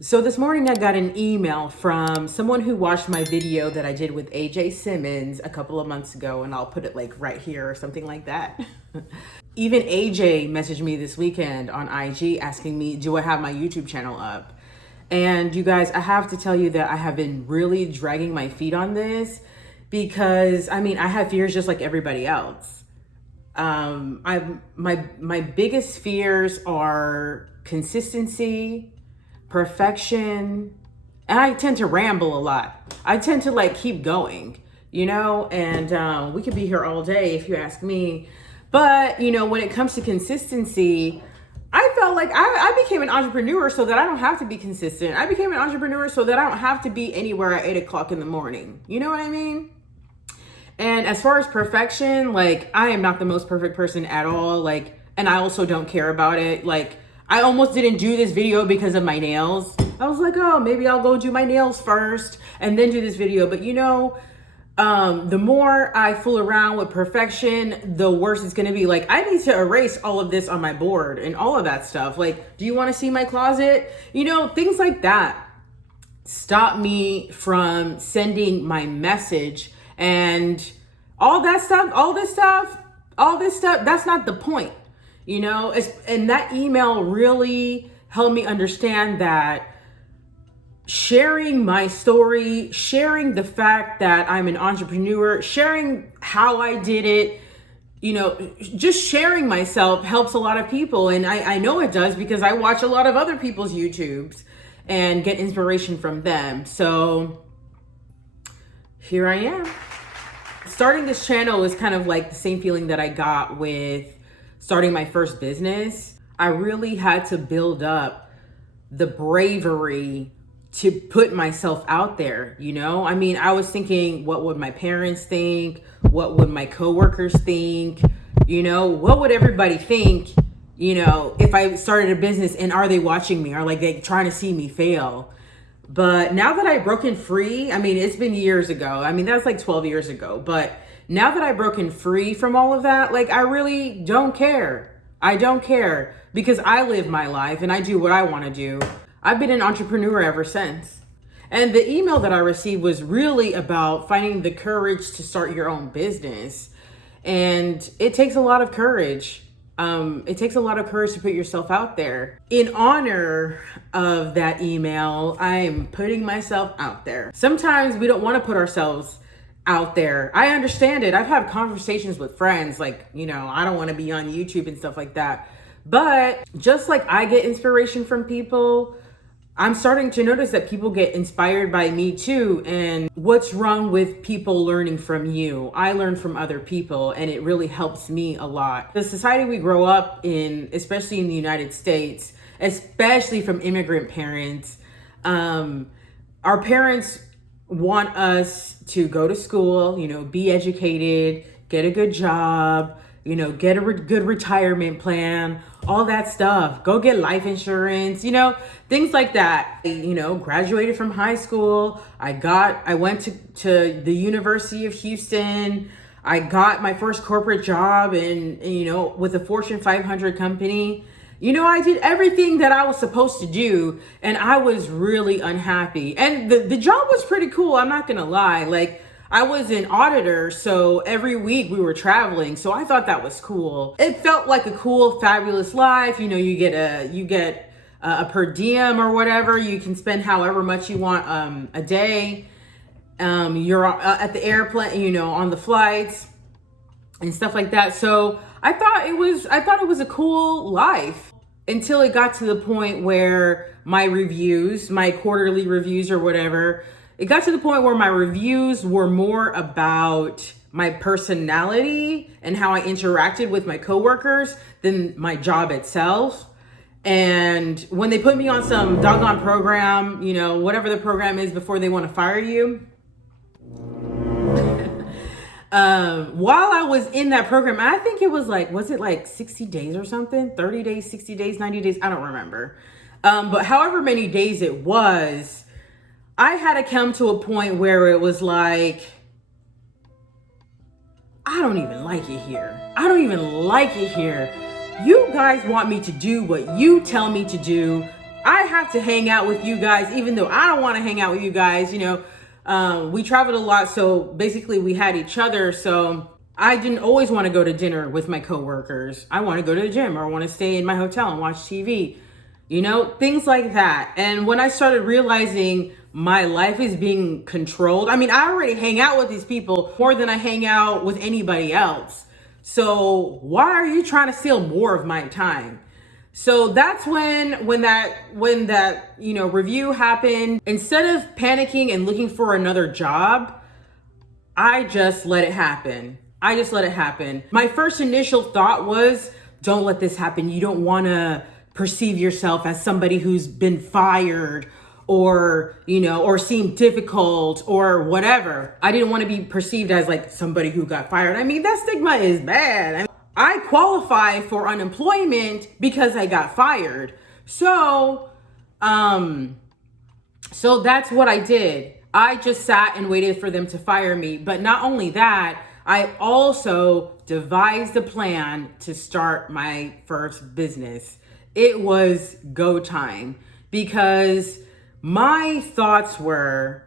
So this morning I got an email from someone who watched my video that I did with AJ Simmons a couple of months ago, and I'll put it like right here or something like that. Even AJ messaged me this weekend on IG asking me, do I have my YouTube channel up? And you guys, I have to tell you that I have been really dragging my feet on this because I have fears just like everybody else. My biggest fears are consistency, perfection, and I tend to ramble a lot. I tend to like keep going, and we could be here all day if you ask me. But, when it comes to consistency, I felt like I became an entrepreneur so that I don't have to be consistent. I became an entrepreneur so that I don't have to be anywhere at 8 o'clock in the morning. You know what I mean? And as far as perfection, like I am not the most perfect person at all. And I also don't care about it. I almost didn't do this video because of my nails. I was like, oh, maybe I'll go do my nails first and then do this video. But the more I fool around with perfection, the worse it's going to be. I need to erase all of this on my board and all of that stuff. Do you want to see my closet? Things like that stop me from sending my message and all that stuff, all this stuff. That's not the point. And that email really helped me understand that sharing my story, sharing the fact that I'm an entrepreneur, sharing how I did it, just sharing myself helps a lot of people. And I know it does because I watch a lot of other people's YouTubes and get inspiration from them. So here I am. Starting this channel is kind of like the same feeling that I got with starting my first business. I really had to build up the bravery to put myself out there, I was thinking, what would my parents think? What would my coworkers think? What would everybody think, if I started a business, and are they watching me? Are they trying to see me fail? But now that I've broken free, it's been years ago. That's like 12 years ago. But now that I've broken free from all of that, I really don't care. I don't care because I live my life and I do what I want to do. I've been an entrepreneur ever since. And the email that I received was really about finding the courage to start your own business. And it takes a lot of courage. It takes a lot of courage to put yourself out there. In honor of that email, I'm putting myself out there. Sometimes we don't want to put ourselves out there. I understand it. I've had conversations with friends I don't want to be on YouTube and stuff like that. But just like I get inspiration from people, I'm starting to notice that people get inspired by me too. And what's wrong with people learning from you? I learn from other people and it really helps me a lot. The society we grow up in, especially in the United States, especially from immigrant parents, our parents want us to go to school, be educated, get a good job, get a good retirement plan, all that stuff. Go get life insurance, things like that. Graduated from high school. I went to the University of Houston. I got my first corporate job with a Fortune 500 company. I did everything that I was supposed to do and I was really unhappy. And the job was pretty cool. I'm not going to lie. I was an auditor, so every week we were traveling. So I thought that was cool. It felt like a cool, fabulous life. You get a per diem or whatever. You can spend however much you want a day. You're at the airplane, on the flights and stuff like that. So I thought it was a cool life until it got to the point where my quarterly reviews or whatever, it got to the point where my reviews were more about my personality and how I interacted with my coworkers than my job itself. And when they put me on some doggone program, whatever the program is before they want to fire you, while I was in that program, I think it was was it 60 days or something? 30 days, 60 days, 90 days? I don't remember. But however many days it was, I had to come to a point where it was I don't even like it here. I don't even like it here. You guys want me to do what you tell me to do I have to hang out with you guys, even though I don't want to hang out with you guys. We traveled a lot, so basically we had each other. So I didn't always want to go to dinner with my coworkers. I want to go to the gym, or I want to stay in my hotel and watch TV, things like that. And when I started realizing my life is being controlled, I already hang out with these people more than I hang out with anybody else. So why are you trying to steal more of my time? So that's when that review happened. Instead of panicking and looking for another job, I just let it happen. My first initial thought was, don't let this happen. You don't want to perceive yourself as somebody who's been fired, or seem difficult or whatever. I didn't want to be perceived as like somebody who got fired. That stigma is bad. I qualify for unemployment because I got fired. So that's what I did. I just sat and waited for them to fire me. But not only that, I also devised a plan to start my first business. It was go time, because my thoughts were,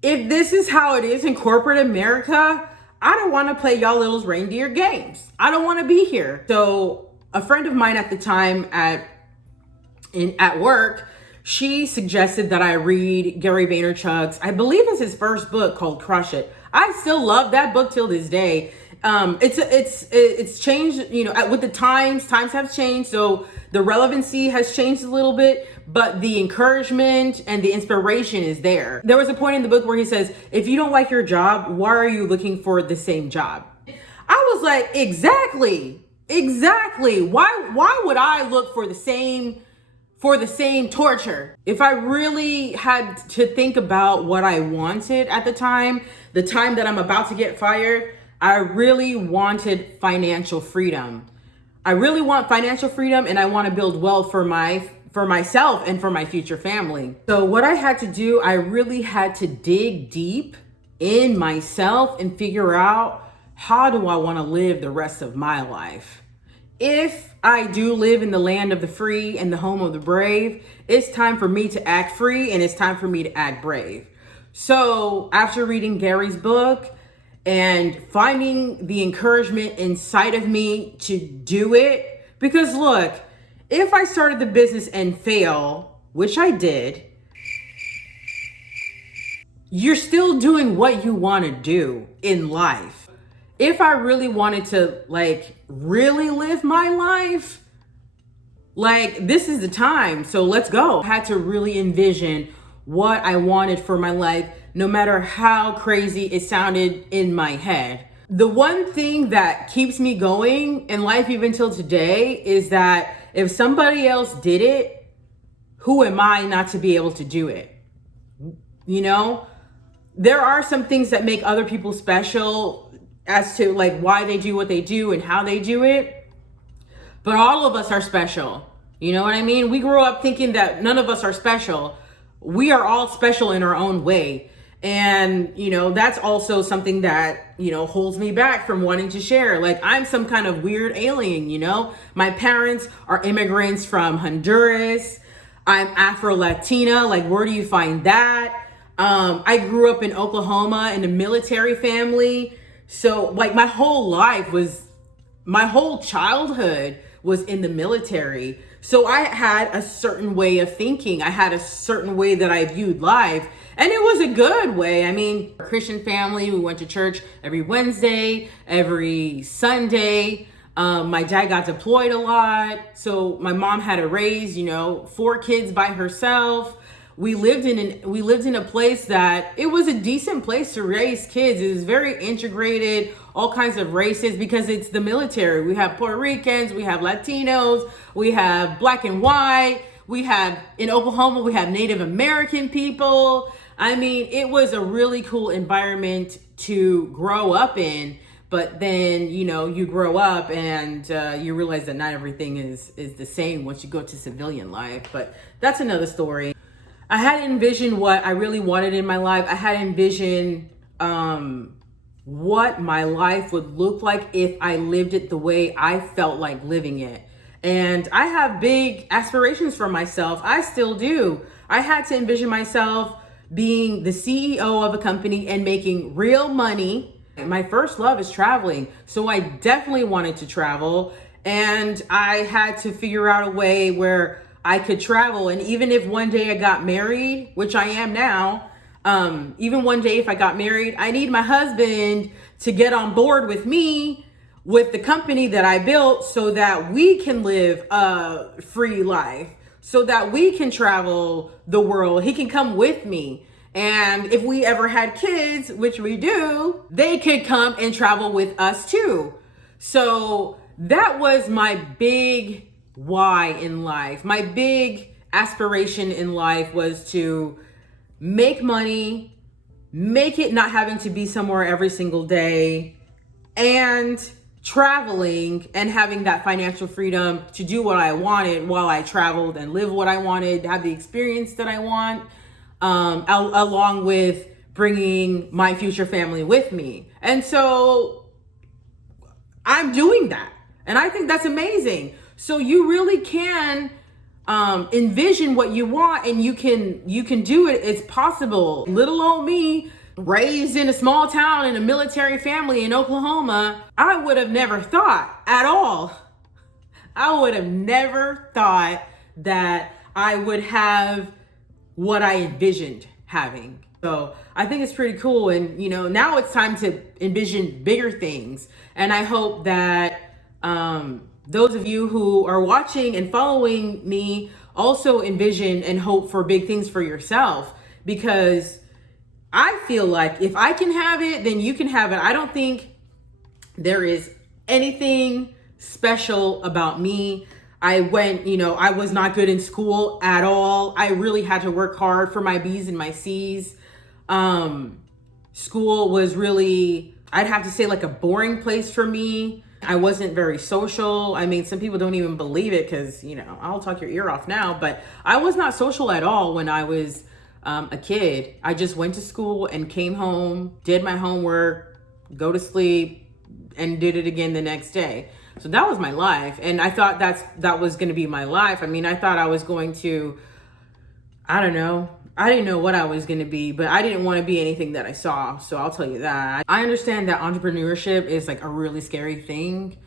if this is how it is in corporate America, I don't want to play y'all little reindeer games. I don't want to be here. So a friend of mine at the time at work, she suggested that I read Gary Vaynerchuk's, I believe it's his first book, called Crush It. I still love that book till this day. It's changed, with the times have changed. So the relevancy has changed a little bit, but the encouragement and the inspiration is there. There was a point in the book where he says, if you don't like your job, why are you looking for the same job? I was like, exactly. Why would I look for the same torture? If I really had to think about what I wanted at the time that I'm about to get fired, I really wanted financial freedom. I really want financial freedom, and I want to build wealth for myself and for my future family. So what I had to do, I really had to dig deep in myself and figure out, how do I want to live the rest of my life? If I do live in the land of the free and the home of the brave, it's time for me to act free, and it's time for me to act brave. So after reading Gary's book and finding the encouragement inside of me to do it, because look, if I started the business and fail, which I did, you're still doing what you want to do in life. If I really wanted to really live my life, this is the time. So let's go. I had to really envision what I wanted for my life, no matter how crazy it sounded in my head. The one thing that keeps me going in life, even till today, is that if somebody else did it, who am I not to be able to do it? There are some things that make other people special as to why they do what they do and how they do it. But all of us are special. You know what I mean? We grew up thinking that none of us are special. We are all special in our own way. And, that's also something that, holds me back from wanting to share. I'm some kind of weird alien, My parents are immigrants from Honduras. I'm Afro-Latina. Where do you find that? I grew up in Oklahoma in a military family. So my whole childhood was in the military. So I had a certain way of thinking. I had a certain way that I viewed life. And it was a good way. Christian family, we went to church every Wednesday, every Sunday. My dad got deployed a lot. So my mom had to raise, 4 kids by herself. We lived in a place that it was a decent place to raise kids. It was very integrated, all kinds of races, because it's the military. We have Puerto Ricans, we have Latinos, we have black and white. In Oklahoma, we have Native American people. It was a really cool environment to grow up in. But then, you grow up and you realize that not everything is the same once you go to civilian life. But that's another story. I had envisioned what I really wanted in my life. I had envisioned what my life would look like if I lived it the way I felt like living it. And I have big aspirations for myself. I still do. I had to envision myself being the CEO of a company and making real money. My first love is traveling. So I definitely wanted to travel. And I had to figure out a way where I could travel. And even if one day I got married, which I am now, even one day if I got married, I need my husband to get on board with me with the company that I built so that we can live a free life, so that we can travel the world. He can come with me. And if we ever had kids, which we do, they could come and travel with us too. So that was my big why in life. My big aspiration in life was to make money, make it not having to be somewhere every single day, and traveling and having that financial freedom to do what I wanted while I traveled and live what I wanted, have the experience that I want, along with bringing my future family with me. And so I'm doing that. And I think that's amazing. So you really can envision what you want, and you can do it. It's possible. Little old me, raised in a small town in a military family in Oklahoma, I would have never thought at all. I would have never thought that I would have what I envisioned having. So I think it's pretty cool. And, now it's time to envision bigger things. And I hope that those of you who are watching and following me also envision and hope for big things for yourself, because I feel like if I can have it, then you can have it. I don't think there is anything special about me. I was not good in school at all. I really had to work hard for my B's and my C's. School was really, I'd have to say, like a boring place for me. I wasn't very social. I mean, some people don't even believe it because, I'll talk your ear off now, but I was not social at all when I was a kid. I just went to school and came home, did my homework, go to sleep, and did it again the next day. So that was my life. And I thought that was going to be my life. I mean, I thought I was going to, I don't know. I didn't know what I was going to be, but I didn't want to be anything that I saw. So I'll tell you that. I understand that entrepreneurship is like a really scary thing.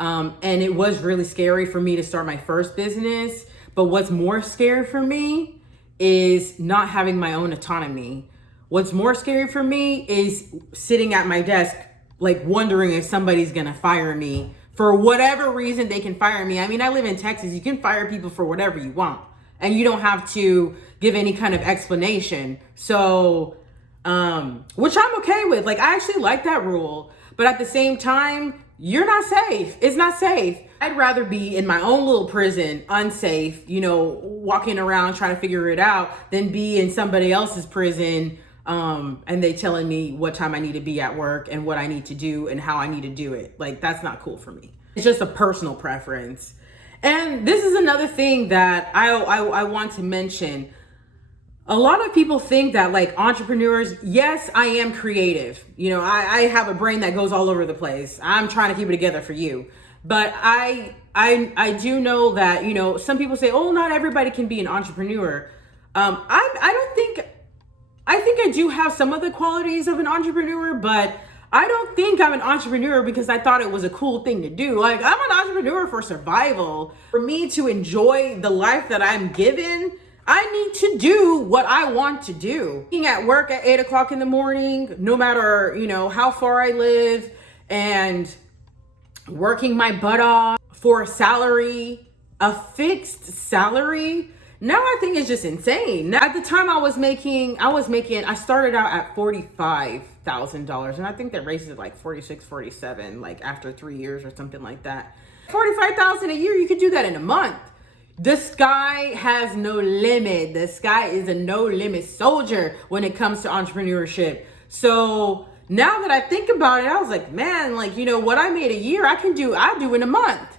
And it was really scary for me to start my first business. But what's more scary for me is not having my own autonomy. What's more scary for me is sitting at my desk, like wondering if somebody's going to fire me for whatever reason. They can fire me. I mean, I live in Texas. You can fire people for whatever you want, and you don't have to give any kind of explanation. So, which I'm okay with. Like, I actually like that rule, but at the same time, you're not safe. It's not safe. I'd rather be in my own little prison, unsafe, walking around trying to figure it out, than be in somebody else's prison, and they telling me what time I need to be at work and what I need to do and how I need to do it. Like, that's not cool for me. It's just a personal preference. And this is another thing that I want to mention. A lot of people think that, like, entrepreneurs, yes, I am creative. I have a brain that goes all over the place. I'm trying to keep it together for you. But I do know that, some people say, oh, not everybody can be an entrepreneur. I think I do have some of the qualities of an entrepreneur, but I don't think I'm an entrepreneur because I thought it was a cool thing to do. Like, I'm an entrepreneur for survival. For me to enjoy the life that I'm given, I need to do what I want to do. Being at work at 8 o'clock in the morning, no matter, how far I live, and working my butt off for a salary, a fixed salary. Now I think it's just insane. At the time I started out at $45,000, and I think they raised it like 46, 47, like after 3 years or something like that. 45,000 a year, you could do that in a month. The sky has no limit. The sky is a no limit soldier when it comes to entrepreneurship. So now that I think about it, I was like, man, like, what I made a year, I do in a month,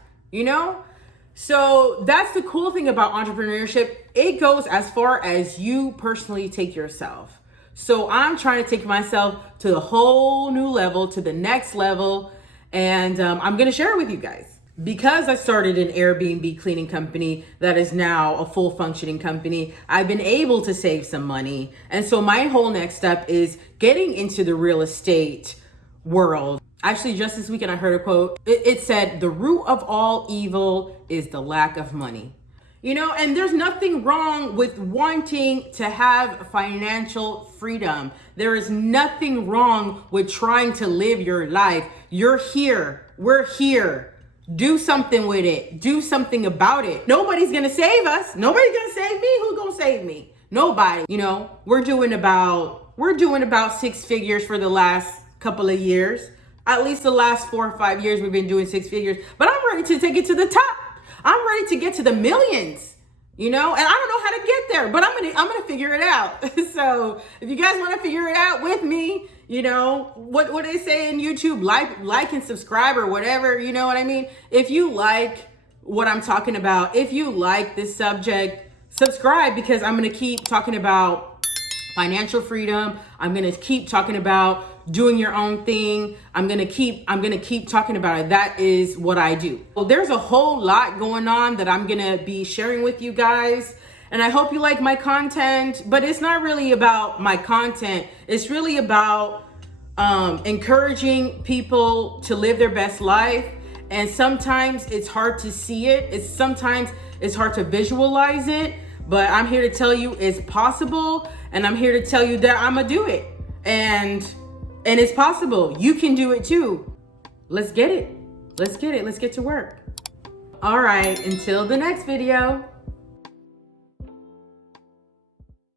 So that's the cool thing about entrepreneurship. It goes as far as you personally take yourself. So I'm trying to take myself to the whole new level, to the next level. And I'm going to share it with you guys. Because I started an Airbnb cleaning company that is now a full functioning company, I've been able to save some money. And so my whole next step is getting into the real estate world. Actually, just this weekend, I heard a quote. It said, the root of all evil is the lack of money. You know, and there's nothing wrong with wanting to have financial freedom. There is nothing wrong with trying to live your life. You're here. We're here. Do something with it. Do something about it. Nobody's gonna save us. Nobody's gonna save me. Who's gonna save me? Nobody. You know, we're doing about 6 figures for the last couple of years. At least the last 4 or 5 years we've been doing 6 figures. But I'm ready to take it to the top. I'm ready to get to the millions. You know, and I don't know how to get there, but I'm gonna figure it out. So if you guys want to figure it out with me, you know, what they say in YouTube, like and subscribe or whatever, you know what I mean? If you like what I'm talking about, if you like this subject, subscribe, because I'm gonna keep talking about financial freedom. I'm gonna keep talking about doing your own thing. I'm gonna keep talking about it. That is what I do. Well, there's a whole lot going on that I'm gonna be sharing with you guys, and I hope you like my content. But it's not really about my content. It's really about encouraging people to live their best life. And sometimes it's hard to see it. Sometimes it's hard to visualize it. But I'm here to tell you it's possible, and I'm here to tell you that I'm gonna do it. And it's possible. You can do it too. Let's get it. Let's get it. Let's get to work. All right, until the next video.